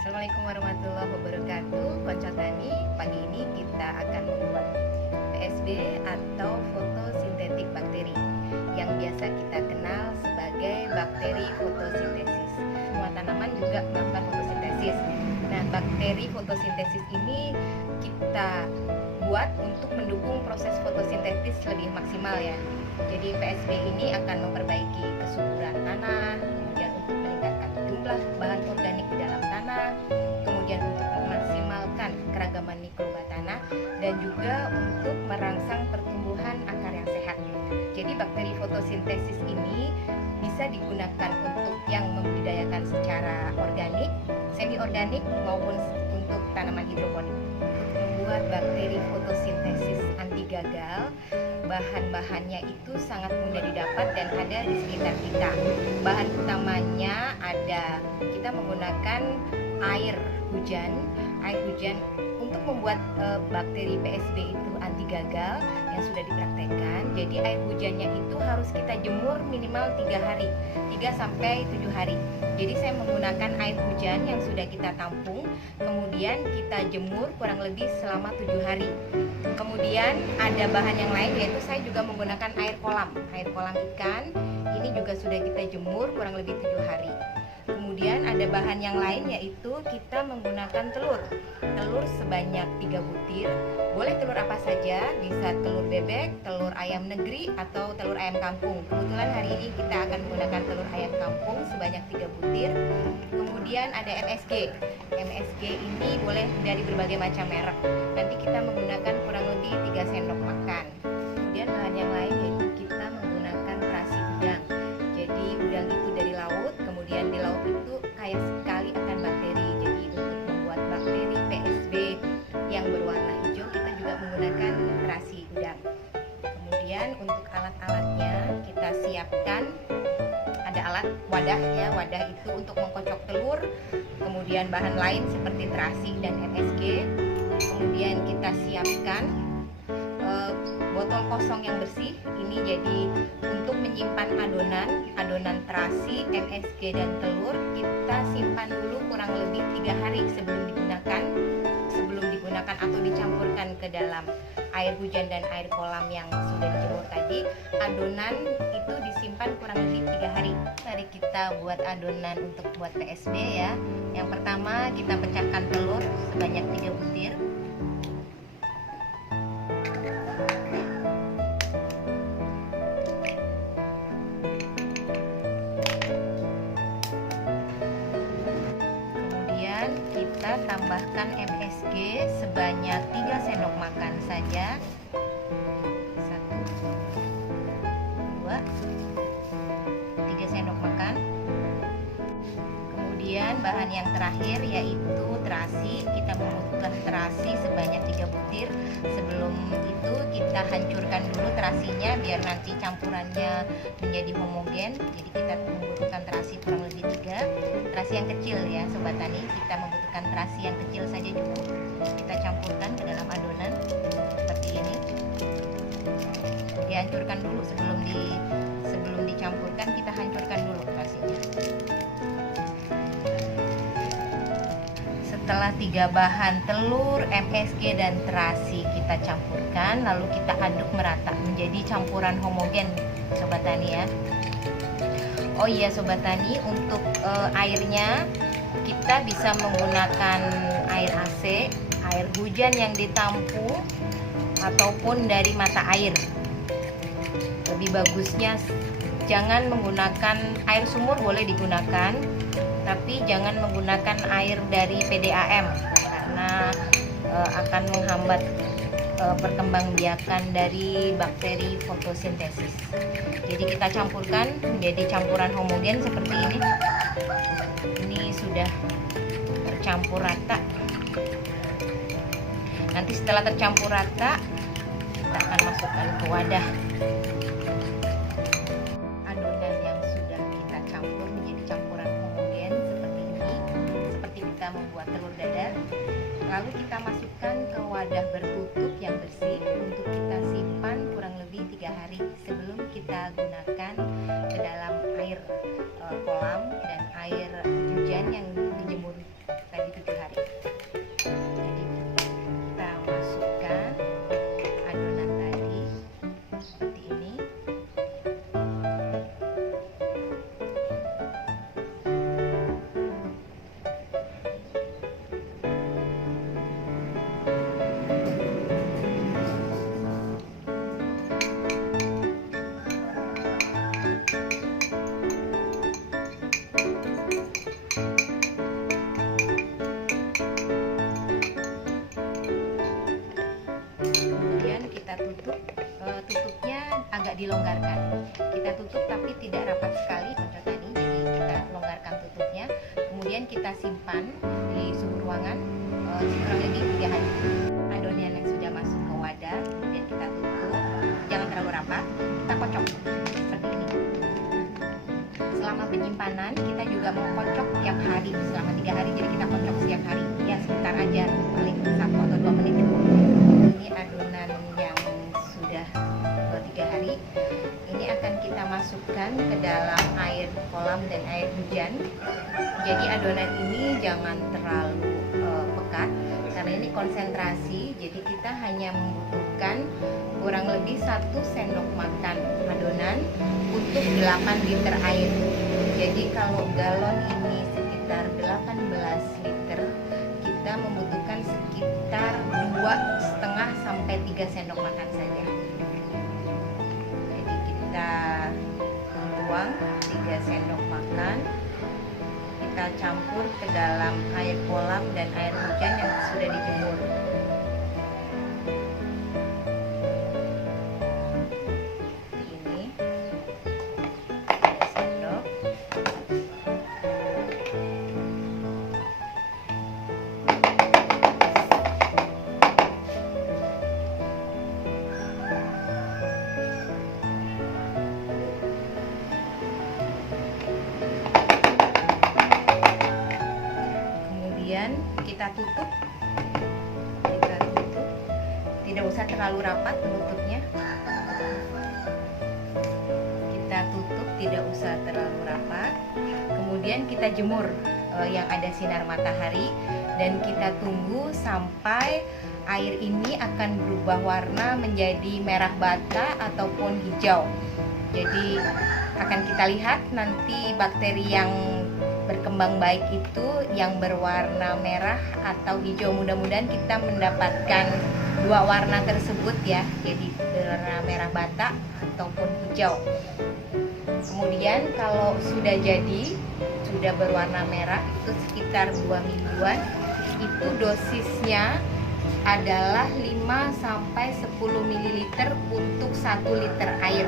Assalamualaikum warahmatullahi wabarakatuh. Konco Tani, pagi ini kita akan membuat PSB atau fotosintetik bakteri yang biasa kita kenal sebagai bakteri fotosintesis. Semua tanaman juga melakukan fotosintesis. Nah, bakteri fotosintesis ini kita buat untuk mendukung proses fotosintesis lebih maksimal ya. Jadi PSB ini akan memperbaiki kesuburan tanah, kemudian untuk meningkatkan jumlah bahan organik di dalam tanah, kemudian untuk memaksimalkan keragaman mikroba tanah, dan juga untuk merangsang pertumbuhan akar yang sehat. Jadi bakteri fotosintesis ini bisa digunakan untuk yang membudidayakan secara organik, semi organik maupun untuk tanaman hidroponik. Membuat bakteri fotosintesis anti gagal, bahan-bahannya itu sangat mudah didapat dan ada di sekitar kita. Bahan utamanya ada, kita menggunakan air hujan untuk membuat bakteri PSB itu anti gagal yang sudah dipraktekkan. Jadi air hujannya itu harus kita jemur minimal 3 hari, 3 sampai 7 hari. Jadi saya menggunakan air hujan yang sudah kita tampung, kemudian kita jemur kurang lebih selama 7 hari. Kemudian ada bahan yang lain, yaitu saya juga menggunakan air kolam ikan. Ini juga sudah kita jemur kurang lebih 7 hari. Kemudian ada bahan yang lain, yaitu kita menggunakan telur sebanyak 3 butir. Boleh telur apa saja, bisa telur bebek, telur ayam negeri, atau telur ayam kampung. Kebetulan hari ini kita akan menggunakan telur ayam kampung sebanyak 3 butir. Kemudian ada MSG ini boleh dari berbagai macam merek. Nanti kita menggunakan kurang lebih 3 sendok makan. Kemudian bahan yang lain yaitu kita menggunakan terasi udang. Jadi udang itu dari laut, kemudian di laut itu kaya sekali akan bakteri. Jadi untuk membuat bakteri PSB yang berwarna hijau, kita juga menggunakan terasi udang. Kemudian untuk alat-alatnya kita siapkan, ada alat wadah ya, wadah itu untuk mengkocok telur, kemudian bahan lain seperti terasi dan MSG. Kemudian kita siapkan botol kosong yang bersih. Ini jadi untuk menyimpan adonan terasi, MSG dan telur. Kita simpan dulu kurang lebih 3 hari sebelum digunakan atau dicampurkan ke dalam air hujan dan air kolam yang sudah dijemur tadi. Adonan itu disimpan kurang lebih 3 hari. Mari kita buat adonan untuk buat PSB ya. Yang pertama kita pecahkan telur sebanyak 3 butir. Kemudian kita tambahkan MSG sebanyak 3 sendok makan saja. 1, 2, 3 sendok makan. Kemudian bahan yang terakhir yaitu terasi. Kita membutuhkan terasi sebanyak 3 butir. Sebelum itu kita hancurkan dulu terasinya biar nanti campurannya menjadi homogen. Jadi kita membutuhkan terasi kurang lebih 3. Terasi yang kecil ya Sobat Tani, kita membutuhkan terasi yang kecil saja cukup. Kita campurkan ke dalam adonan seperti ini. Dihancurkan dulu sebelum dicampurkan, kita hancurkan dulu terasinya. Setelah 3 bahan telur, MSG dan terasi kita campurkan, lalu kita aduk merata menjadi campuran homogen Sobat Tani ya. Oh iya Sobat Tani, untuk airnya kita bisa menggunakan air AC, air hujan yang ditampung, ataupun dari mata air. Lebih bagusnya jangan menggunakan air sumur, boleh digunakan, tapi jangan menggunakan air dari PDAM karena akan menghambat perkembangbiakan dari bakteri fotosintesis. Jadi kita campurkan menjadi campuran homogen seperti ini. Ini sudah tercampur rata. Nanti setelah tercampur rata, kita akan masukkan ke wadah. Adonan yang sudah kita campur menjadi campuran homogen seperti ini, seperti kita membuat telur dadar. Lalu kita masukkan ke wadah bertutup yang bersih untuk kita simpan kurang lebih 3 hari sebelum kita gunakan ke dalam air kolam dan air hujan yang dijemur tadi tutup, tutupnya agak dilonggarkan. Kita tutup tapi tidak rapat sekali Konco Tani, jadi kita longgarkan tutupnya. Kemudian kita simpan di suhu ruangan kurang lebih 3 hari. Adonan yang sudah masuk ke wadah, kemudian kita tutup, jangan terlalu rapat, kita kocok seperti ini. Selama penyimpanan kita juga mengkocok tiap hari selama 3 hari, jadi kita kocok setiap hari ya, sebentar aja, paling 1 atau 2 menit cukup. Ini adonan yang sudah 3 hari, ini akan kita masukkan ke dalam air kolam dan air hujan. Jadi adonan ini jangan terlalu pekat karena ini konsentrasi, jadi kita hanya membutuhkan kurang lebih 1 sendok makan adonan untuk 8 liter air. Jadi kalau galon ini sekitar 18 liter, kita membutuhkan sekitar 2,5 sampai 3 sendok makan saja. Jadi kita tuang 3 sendok makan, kita campur ke dalam air kolam dan air hujan yang sudah dijemur. Ini 3 sendok. Kemudian kita tutup, tidak usah terlalu rapat penutupnya, kita tutup tidak usah terlalu rapat. Kemudian kita jemur yang ada sinar matahari, dan kita tunggu sampai air ini akan berubah warna menjadi merah bata ataupun hijau. Jadi akan kita lihat nanti bakteri yang berkembang baik itu yang berwarna merah atau hijau. Mudah-mudahan kita mendapatkan 2 warna tersebut ya, jadi warna merah bata ataupun hijau. Kemudian kalau sudah jadi, sudah berwarna merah, itu sekitar 2 mingguan, itu dosisnya adalah 5 sampai 10 ml untuk 1 liter air.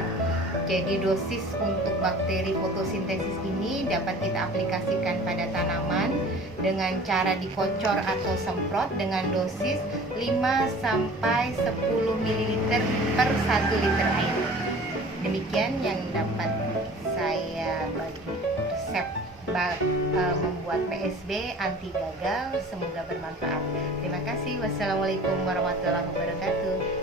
Jadi dosis untuk bakteri fotosintesis ini dapat kita aplikasikan pada tanaman dengan cara dikocor atau semprot dengan dosis 5 sampai 10 ml per 1 liter air. Demikian yang dapat saya bagi resep membuat PSB anti gagal. Semoga bermanfaat. Terima kasih. Wassalamualaikum warahmatullahi wabarakatuh.